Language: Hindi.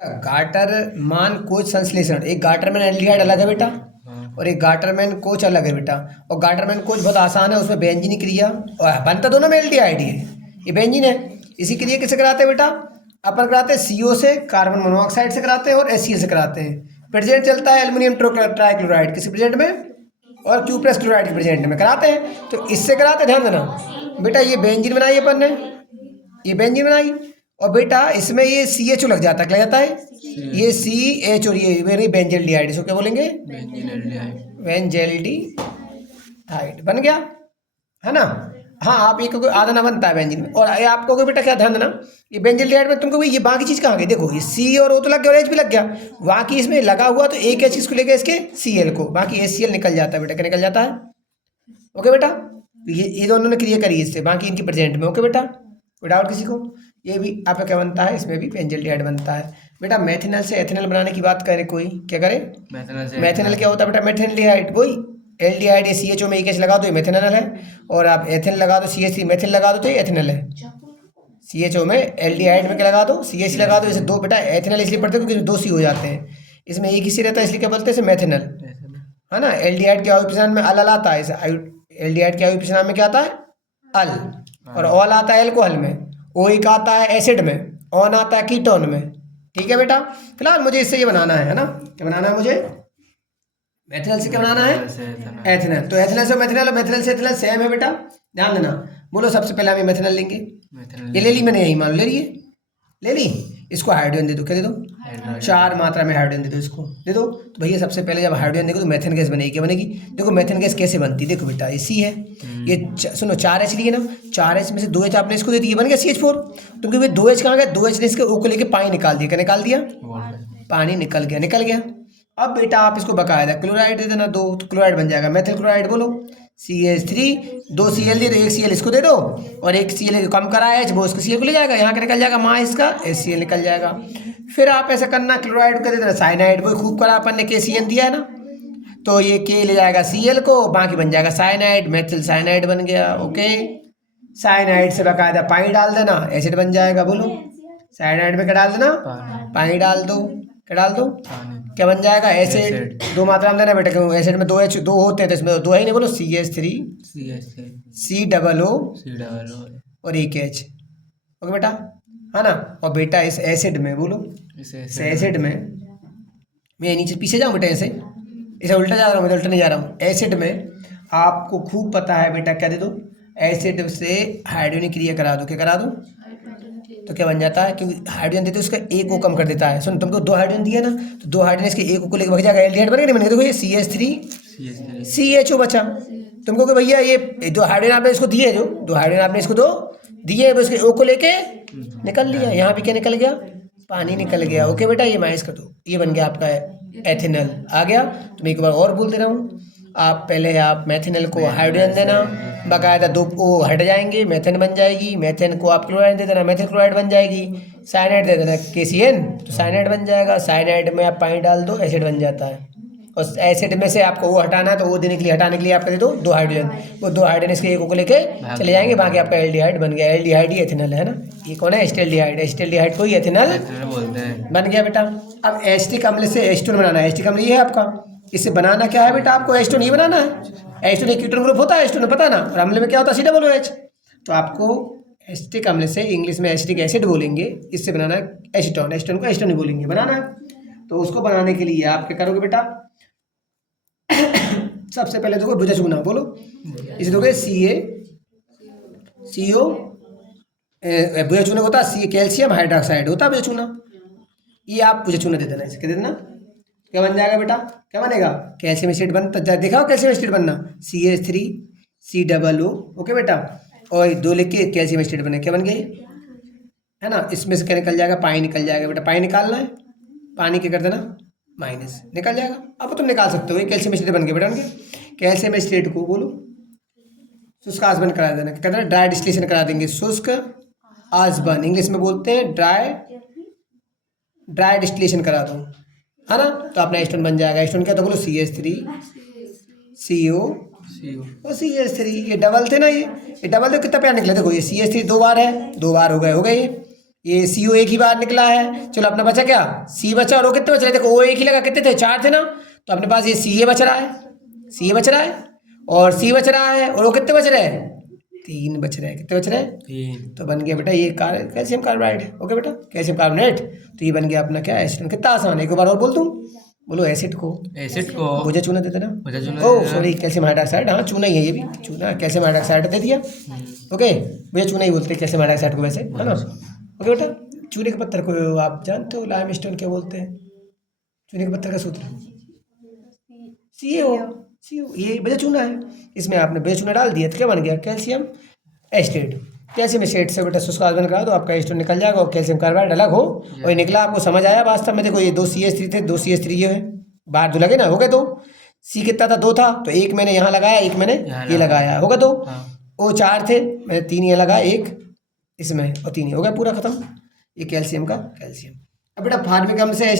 गाटर मान कोच संश्लेषण, एक गाटरमैन एल्डिहाइड अलग है बेटा और एक गाटरमैन कोच अलग है बेटा। और गाटरमैन कोच बहुत आसान है, उसमें बेंजीन क्रिया और बनता दोनों में एल्डिहाइड ही है, ये बेंजीन है। इसी क्रिया किससे कराते हैं बेटा? अपन कराते हैं CO से, कार्बन मोनोऑक्साइड से कराते हैं और HCl से कराते हैं। प्रेजेंट चलता है एल्यूमिनियम ट्राइक्लोराइड किसी प्रेजेंट में और क्यूप्रेस क्लोराइड के प्रेजेंट में कराते हैं, तो इससे कराते हैं। ध्यान देना बेटा, ये बेंजीन बनाई अपन ने, ये बेंजीन बनाई और बेटा इसमें ये CHO लग जाता है, क्या जाता है? ये CH और ये मेरी बेंजल्डिहाइड, इसको क्या बोलेंगे? बेंजल्डिहाइड बन गया, है ना। हाँ, आप ये कोई आधा ना बनता है बेंजीन में। और ये आपको कोई बेटा क्या ध्यान देना, ये बेंजल्डिहाइड में तुमको ये बाकी चीज़ कहाँ गई? देखो ये C और O तो लग गया और H भी लग गया, बाकी इसमें लगा हुआ तो एक H किसको लेगा? इसके Cl को, बाकी HCl निकल जाता है बेटा। क्या निकल जाता है? ओके बेटा, ये दोनों ने क्रिया करी इससे, बाकी इनकी प्रेजेंट में। ओके बेटा, कोई डाउट किसी को? ये भी आपका क्या बनता है, इसमें भी बेंजल्डिहाइड बनता है बेटा। मेथिनल से एथिनल बनाने की बात करे कोई, क्या करे? मेथिनल क्या होता है बेटा? मेथिनल्डिहाइड, वही एल्डिहाइड, ये CHO में एक H लगा दो ये मेथिनल है, और आप एथिन लगा दो CH3 मेथिल लगा दो तो ये एथिनल है। CHO में एल्डिहाइड में क्या लगा दो? CH लगा दो, जैसे दो बेटा एथिनल इसलिए पढ़ते हैं क्योंकि दो C हो जाते हैं, इसमें एक ही C रहता है इसलिए क्या बोलते हैं इसे? मेथिनल, है ना। एल्डिहाइड के आयुर्विज्ञान में अल आता है, एल्डिहाइड के आयुर्विज्ञान में क्या आता है? अल, और ऑल आता है एल्कोहल में, ओइक आता है एसिड में, ऑन आता है कीटोन में। ठीक है बेटा, फिलहाल मुझे इससे ये बनाना है ना, क्या बनाना है मुझे? मेथिनल से क्या बनाना है? एथिनल। तो एथिनल से मेथिनल और मेथिनल से एथिनल सेम है बेटा, ध्यान देना। बोलो सबसे पहले हम ये मेथिनल लेंगे, ये ले ली मैंने, यही मान लो ले लिए, ले ली। इसको हाइड्रोजन दे दो, क्या दे दो? 4 मात्रा में हाइड्रोजन दे दो, इसको दे दो। तो भैया सबसे पहले जब हाइड्रोजन देगा तो मेथेन गैस बनेगी, क्या बनेगी? देखो मेथेन गैस कैसे बनती है, देखो बेटा ये C है, ये सुनो 4H लिए ना, 4H में से 2H आपने इसको दे दिया, बन गया CH4। तो क्योंकि 2H कहाँ गया? 2H ने इसके O को लेके पानी निकाल दिया, क्या निकाल दिया? पानी निकल गया, निकल गया। अब बेटा आप इसको बकायदा क्लोराइड दे देना, 2 तो क्लोराइड बन जाएगा मेथिल क्लोराइड। बोलो CH3, 2 Cl दे दो, एक Cl इसको दे दो और एक Cl कम करा H, वो उसको Cl को ले जाएगा, यहाँ का निकल जाएगा माँ इसका HCl निकल जाएगा। फिर आप ऐसा करना, क्लोराइड को दे देना साइनाइड, वो खूब करा अपन ने KCN दिया है ना, तो ये K ले जाएगा Cl को, बाकी बन जाएगा साइनाइड, मेथिल साइनाइड बन गया। ओके, साइनाइड से बकायदा पानी डाल देना, एसिड बन जाएगा। बोलो साइनाइड में क्या डाल देना? पानी डाल दो, क्या डाल दो? क्या बन जाएगा? एसिड। 2 मात्रा में देना बेटा, क्यों? एसिड में 2H 2 होते हैं तो इसमें 2 है ही नहीं। बोलो CH3 COO और एक H। ओके बेटा, है ना। और बेटा इस एसिड में, बोलो इस एसिड में, मैं नीचे पीछे जाऊँ बेटा, ऐसे इसे उल्टा जा रहा हूँ, मैं उल्टा नहीं जा रहा हूँ। एसिड में आपको खूब पता है बेटा, क्या दे दो? एसिड से हाइड्रोजन क्रिया करा दो, क्या करा दो? तो क्या बन जाता है? क्योंकि हाइड्रोजन देते उसका एक O कम कर देता है। सुन, तुमको 2 हाइड्रोजन दिया ना, तो 2 हाइड्रोजन इसके एक O को लेकर भाग जाएगा, एल्डिहाइड बनेगा नहीं बनेगा? देखो ये CH3 CHO बचा तुमको कि भैया ये 2 हाइड्रोजन आपने इसको दिए, जो 2 हाइड्रोजन आपने इसको दो दिए, उसके O को लेके निकल लिया, यहाँ भी क्या निकल गया? पानी निकल गया। ओके बेटा, ये माइनस कर दो, ये बन गया आपका एथिनल आ गया। तो मैं एक बार और बोल दे रहा हूँ, आप पहले आप मेथिनल को हाइड्रोजन देना, बाकायदा 2 O हट जाएंगे, मेथेन बन जाएगी, मेथेन को आप क्लोराइड दे देना, मेथिल क्लोराइड बन जाएगी। साइनाइड दे देना KCN, तो साइनाइड बन जाएगा। साइनाइड में आप पानी डाल दो, एसिड बन जाता है। और एसिड में से आपको वो हटाना है, तो वो देने के लिए, हटाने के लिए आप दे दो 2 हाइड्रोजन, वो 2 हाइड्रोजन इसके एक O को लेके चले जाएंगे, बाकी आपका एल्डिहाइड बन गया। एल्डिहाइड ही एथिनल है ना, ये कौन है? एस्टेल्डिहाइड, एस्टेल्डिहाइड को ही एथिनल बोलते हैं, बन गया बेटा। अब एस्टिक अम्ल से एस्टोन बनाना है, एस्टिक अम्ल ये है आपका, इससे बनाना क्या है बेटा? आपको एस्टोन ही बनाना है। एस्टोन एक कीटोन ग्रुप होता है, एस्टोन पता है ना, और अम्ल में क्या होता है? COOH। तो आपको एस्टिक अम्ल से, इंग्लिश में एसिटिक एसिड बोलेंगे, इससे बनाना है एसीटोन, एस्टोन को एस्टोन ही बोलेंगे, बनाना है। तो उसको बनाने के लिए आप क्या करोगे बेटा? सबसे पहले देखो भुजा चूना, बोलो इसे दोगे CO भुजा चूना होता है कैल्शियम हाइड्रोक्साइड होता है भुजा चूना, ये आप भुजा चूना दे देना, इसे क्या दे देना? क्या बन जाएगा बेटा? क्या बनेगा? कैल्शियम एसिड बनता, देखा हो कैल्शियम एसिड बनना, CH3 COO। ओके बेटा, और 2 लिख के कैल्शियम एसिड बने, क्या बन गई, है ना। इसमें से क्या निकल जाएगा? पानी निकल जाएगा बेटा, पानी निकालना है, पानी क्या कर देना? माइनस, निकल जाएगा। अब तुम निकाल सकते हो, ये कैल्शियम एसिड बन गए बेटा उनके। कैल्शियम एसिड को बोलो शुष्क आसबन करा देना, क्या कहते हैं? ड्राई डिस्टिलेशन करा देंगे, शुष्क आसबन इंग्लिश में बोलते हैं, ड्राई डिस्टिलेशन करा दो, है ना। तो अपना एस्टोन बन जाएगा। एस्टोन क्या? तो बोलो CH3 CO और CH3, ये डबल थे ना, ये डबल तो कितना प्यार निकले, देखो ये CH3 2 बार है, 2 बार हो गए ये, ये CO एक ही बार निकला है। चलो अपना बचा क्या, C बचा, और वो कितने बच रहे, देखो O एक ही लगा, कितने थे, 4 थे ना, तो अपने पास ये CA बच रहा है, CA बच रहा है, और C बच रहा है, और वो कितने बच रहे हैं, 3 बच रहे हैं, कितने बच रहे हैं, 3। तो बन गया बेटा ये कैल्शियम कार्बाइड। ओके बेटा, कैल्शियम कार्बोनेट। तो ये बन गया अपना क्या, एसिड। कितना आसान है, एक बार और बोल दूं, बोलो एसिड को मुझे चूना देते ना, ओ सॉरी कैल्शियम हाइड्रोक्साइड, हाँ चूना ही है ये भी, चूना कैल्शियम हाइड्रोक्साइड दे दिया। ओके, मुझे चूना ही बोलते हैं कैल्शियम हाइड्रोक्साइड को वैसे, है ना। ओके बेटा, चूने के पत्थर को आप जानते हो लाइमस्टोन क्या बोलते हैं, चूने के पत्थर का सूत्र CO, ये बेजा चूना है, इसमें आपने बेजा चूना डाल दिया तो क्या बन गया, कैल्शियम एस्टेट। कैल्शियम एस्टेट से बेटा शुष्क कार्बन करा दो, आपका एस्टेट निकल जाएगा और कैल्शियम कार्बाइड अलग हो, और ये निकला, आपको समझ आया वास्तव में। देखो ये 2 CH3 थे, 2 CH3 ये है, बाहर जो लगे ना, हो गए 2। C कितना था, 2 था, तो एक मैंने यहाँ लगाया, एक मैंने ये लगाया, होगा 2। O 4 थे, मैंने 3 यहाँ लगाया, 1 इसमें और 3 हो गया, पूरा खत्म। ये कैल्शियम का कैल्शियम। अब बेटा फार्मिक अम्ल से